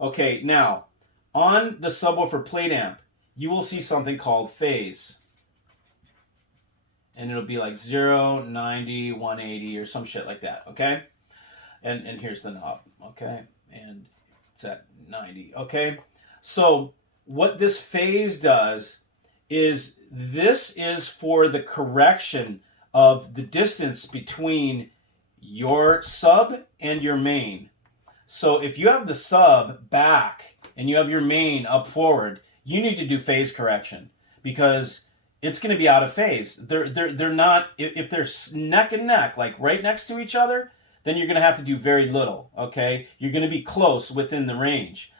Okay, now, on the subwoofer plate amp, you will see something called phase. And it'll be like 0, 90, 180, or some shit like that, okay? And here's the knob, okay? And it's at 90, okay? So what this phase does is this is for the correction of the distance between your sub and your main. So if you have the sub back and you have your main up forward, you need to do phase correction because it's going to be out of phase. They're not, if they're neck and neck, like right next to each other, then you're going to have to do very little, okay? You're going to be close within the range.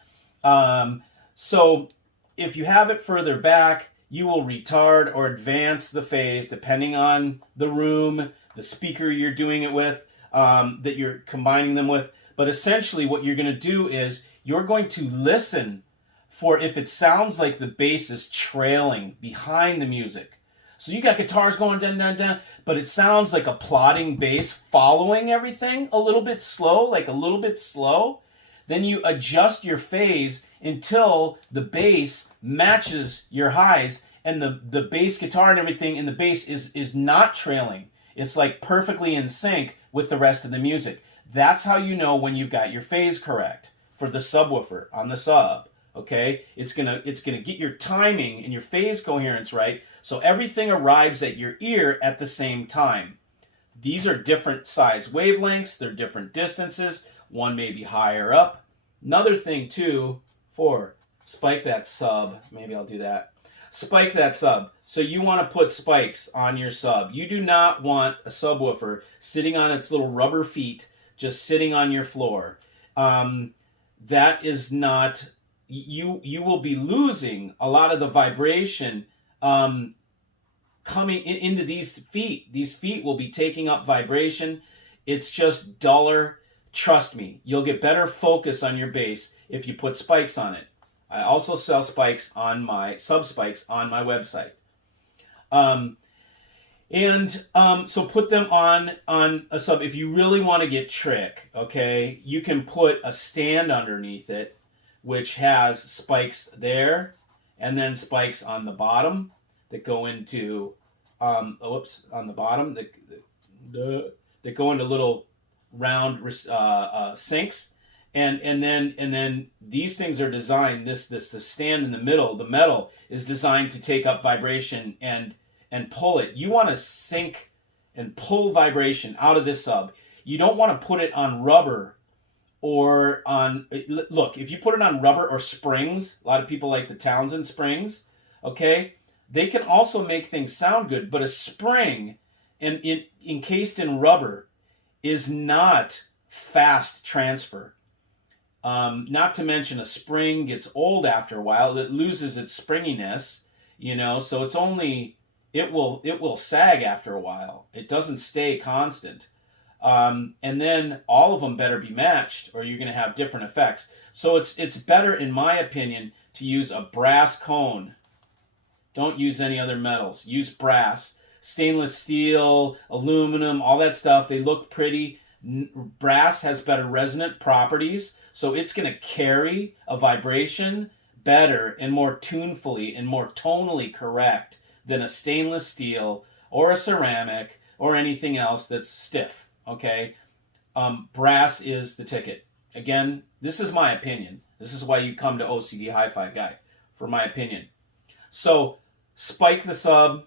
So if you have it further back, you will retard or advance the phase depending on the room, the speaker you're doing it with, that you're combining them with. But essentially what you're going to do is you're going to listen for if it sounds like the bass is trailing behind the music. So you got guitars going dun dun dun, but it sounds like a plodding bass following everything a little bit slow, Then you adjust your phase until the bass matches your highs and the bass guitar and everything in the bass is not trailing. It's like perfectly in sync with the rest of the music. That's how you know when you've got your phase correct for the subwoofer on the sub. Okay, it's gonna get your timing and your phase coherence right, so everything arrives at your ear at the same time. These are different size wavelengths, they're different distances. One may be higher up. Another thing too, spike that sub. Maybe I'll do that. Spike that sub. So you want to put spikes on your sub. You do not want a subwoofer sitting on its little rubber feet, just sitting on your floor. That is not. You will be losing a lot of the vibration coming into these feet. These feet will be taking up vibration. It's just duller. Trust me, you'll get better focus on your bass if you put spikes on it. I also sell spikes on my sub-spikes on my website. So put them on a sub. If you really want to get trick, okay, you can put a stand underneath it which has spikes there, and then spikes on the bottom that go into, on the bottom that go into little round sinks, and then these things are designed. The stand in the middle, the metal is designed to take up vibration and pull it. You want to sink and pull vibration out of this sub. You don't want to put it on rubber. Or look, if you put it on rubber or springs, a lot of people like the Townsend springs, okay? They can also make things sound good, but a spring encased in rubber is not fast transfer. Not to mention a spring gets old after a while. It loses its springiness, so it will sag after a while. It doesn't stay constant. And then all of them better be matched or you're going to have different effects. So it's better, in my opinion, to use a brass cone. Don't use any other metals. Use brass. Stainless steel, aluminum, all that stuff, they look pretty. Brass has better resonant properties, so it's going to carry a vibration better and more tunefully and more tonally correct than a stainless steel or a ceramic or anything else that's stiff. Okay, brass is the ticket. Again, this is my opinion. This is why you come to OCD Hi-Fi Guy, for my opinion. So, spike the sub.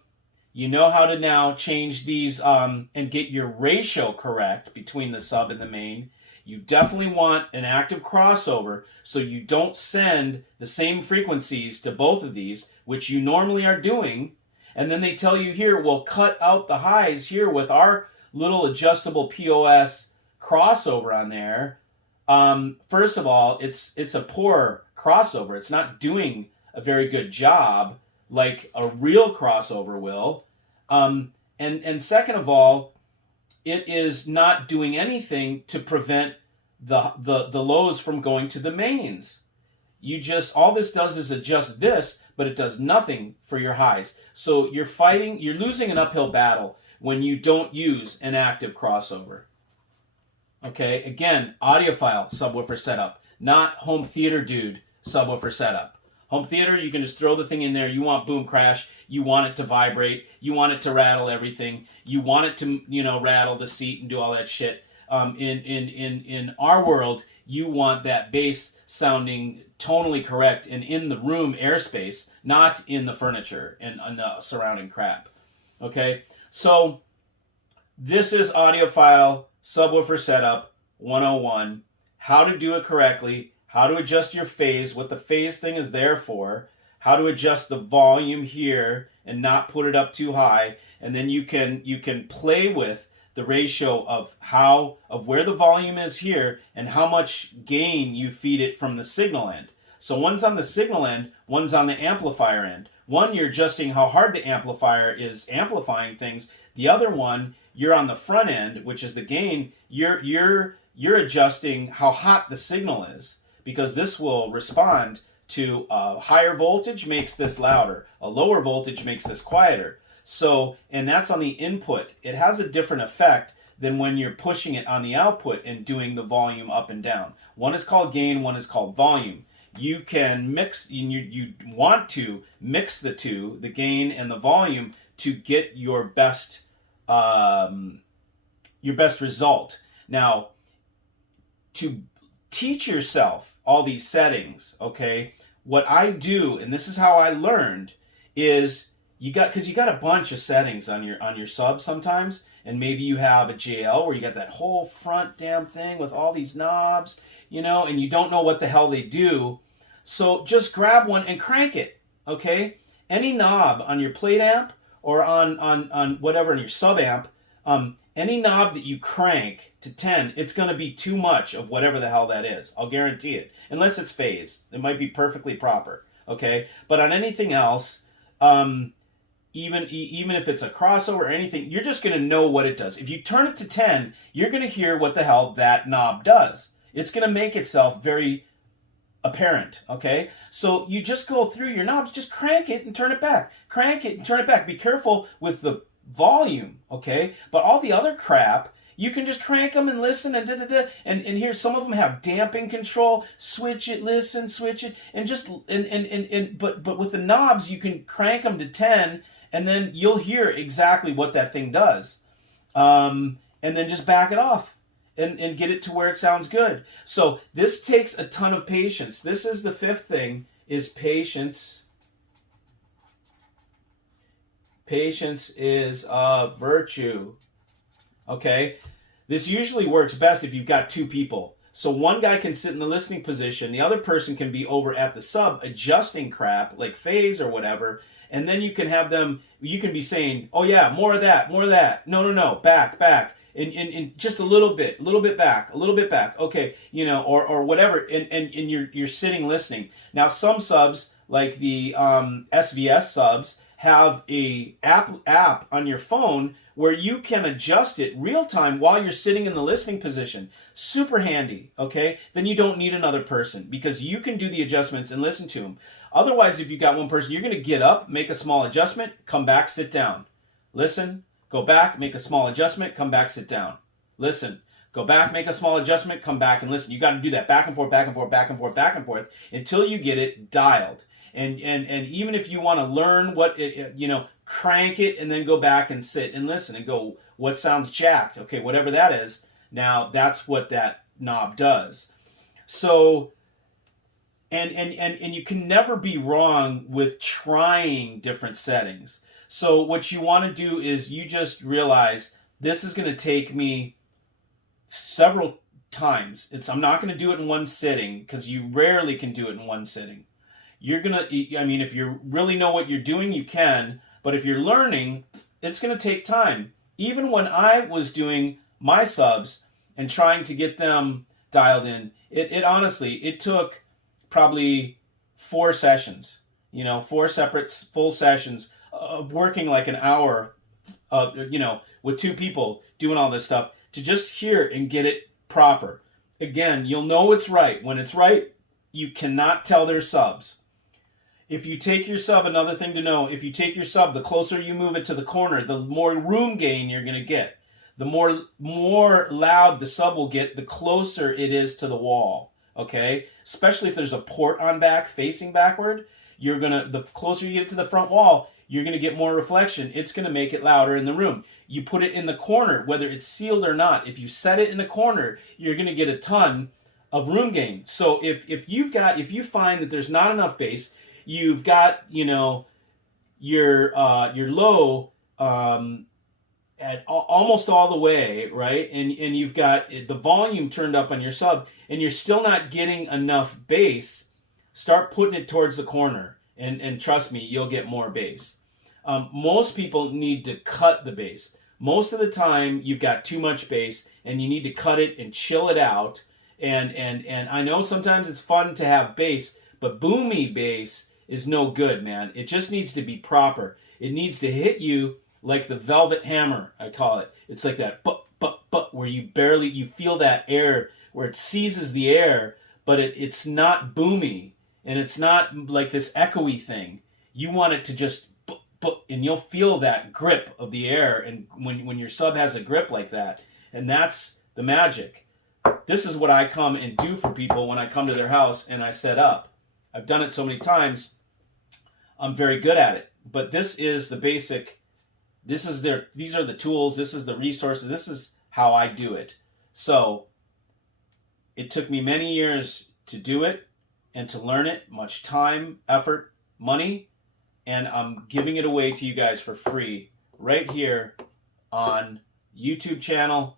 You know how to now change these and get your ratio correct between the sub and the main. You definitely want an active crossover so you don't send the same frequencies to both of these, which you normally are doing. And then they tell you here, we'll cut out the highs here with our little adjustable POS crossover on there. First of all, it's a poor crossover. It's not doing a very good job like a real crossover will. And second of all, it is not doing anything to prevent the lows from going to the mains. All this does is adjust this, but it does nothing for your highs. So you're losing an uphill battle when you don't use an active crossover. Okay, again, audiophile subwoofer setup. not home theater dude subwoofer setup. Home theater, you can just throw the thing in there. You want boom crash. You want it to vibrate. You want it to rattle everything. You want it to, rattle the seat and do all that shit. In our world, you want that bass sounding tonally correct and in the room airspace, not in the furniture and the surrounding crap. Okay, so this is Audiophile Subwoofer Setup 101. How to do it correctly, how to adjust your phase, what the phase thing is there for, how to adjust the volume here and not put it up too high, and then you can play with the ratio of where the volume is here and how much gain you feed it from the signal end. So one's on the signal end, one's on the amplifier end. One, you're adjusting how hard the amplifier is amplifying things. The other one, you're on the front end, which is the gain. You're adjusting how hot the signal is, because this will respond to a higher voltage makes this louder, a lower voltage makes this quieter. So, and that's on the input. It has a different effect than when you're pushing it on the output and doing the volume up and down. One is called gain, one is called volume. You can mix, you want to mix the two, the gain and the volume, to get your best result. Now, to teach yourself all these settings, okay, what I do, and this is how I learned, is because you got a bunch of settings on your sub sometimes, and maybe you have a JL where you got that whole front damn thing with all these knobs, and you don't know what the hell they do. So just grab one and crank it, okay? Any knob on your plate amp or on whatever, on your sub amp, any knob that you crank to 10, it's going to be too much of whatever the hell that is. I'll guarantee it. Unless it's phase. It might be perfectly proper, okay? But on anything else, even if it's a crossover or anything, you're just going to know what it does. If you turn it to 10, you're going to hear what the hell that knob does. It's going to make itself very apparent, okay? So you just go through your knobs, just crank it and turn it back. Crank it and turn it back. Be careful with the volume, okay? But all the other crap, you can just crank them and listen and da-da-da. And here, some of them have damping control. Switch it, listen, switch it, and just but with the knobs, you can crank them to 10, and then you'll hear exactly what that thing does. And then just back it off and get it to where it sounds good. So this takes a ton of patience. This is the fifth thing, is patience. Patience is a virtue. Okay? This usually works best if you've got two people. So one guy can sit in the listening position, the other person can be over at the sub adjusting crap, like phase or whatever, and then you can have them, you can be saying, oh yeah, more of that, no, back, and just a little bit back, okay, or whatever, and you're sitting listening. Now some subs, like the SVS subs, have a app on your phone where you can adjust it real time while you're sitting in the listening position. Super handy, okay? Then you don't need another person because you can do the adjustments and listen to them. Otherwise, if you've got one person, you're going to get up, make a small adjustment, come back, sit down. Listen, go back, make a small adjustment, come back, sit down. Listen, go back, make a small adjustment, come back and listen. You got to do that back and forth until you get it dialed. And even if you want to learn what crank it and then go back and sit and listen and go, what sounds jacked? Okay, whatever that is. Now that's what that knob does. So, and you can never be wrong with trying different settings. So what you want to do is you just realize this is going to take me several times. I'm not going to do it in one sitting because you rarely can do it in one sitting. If you really know what you're doing, you can. But if you're learning, it's going to take time. Even when I was doing my subs and trying to get them dialed in, it honestly, it took probably 4 sessions. 4 separate full sessions of working like an hour, with 2 people doing all this stuff to just hear and get it proper. Again, you'll know it's right. When it's right, you cannot tell they're subs. If you take your sub, another thing to know, if you take your sub, the closer you move it to the corner, the more room gain you're going to get. The more loud the sub will get, the closer it is to the wall. okay? Especially if there's a port on back facing backward, the closer you get to the front wall, you're gonna get more reflection. It's gonna make it louder in the room. You put it in the corner, whether it's sealed or not. If you set it in the corner, you're gonna get a ton of room gain. So if you find that there's not enough bass, you've got, you know, your low at almost all the way, right? And you've got the volume turned up on your sub, and you're still not getting enough bass, start putting it towards the corner, and trust me, you'll get more bass. Most people need to cut the bass. Most of the time, you've got too much bass, and you need to cut it and chill it out. And I know sometimes it's fun to have bass, but boomy bass is no good, man. It just needs to be proper. It needs to hit you like the velvet hammer, I call it. It's like that but where you feel that air, where it seizes the air, but it's not boomy, and it's not like this echoey thing. You want it to just and you'll feel that grip of the air, and when your sub has a grip like that, and that's the magic. This is what I come and do for people when I come to their house and I set up. I've done it so many times, I'm very good at it. But this is the basic. These are the tools, this is the resources, this is how I do it. So it took me many years to do it and to learn it, much time, effort, money, and I'm giving it away to you guys for free right here on YouTube channel,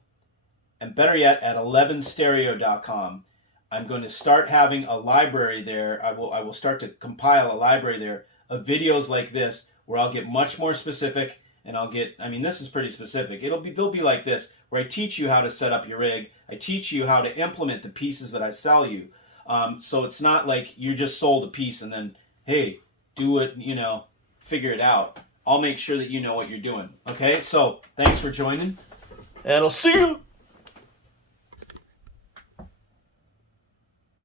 and better yet at 11stereo.com. I'm going to start having a library there. I will start to compile a library there of videos like this where I'll get much more specific. And this is pretty specific. They'll be like this, where I teach you how to set up your rig. I teach you how to implement the pieces that I sell you. So it's not like you're just sold a piece and then, hey, do it, figure it out. I'll make sure that you know what you're doing. Okay, so thanks for joining, and I'll see you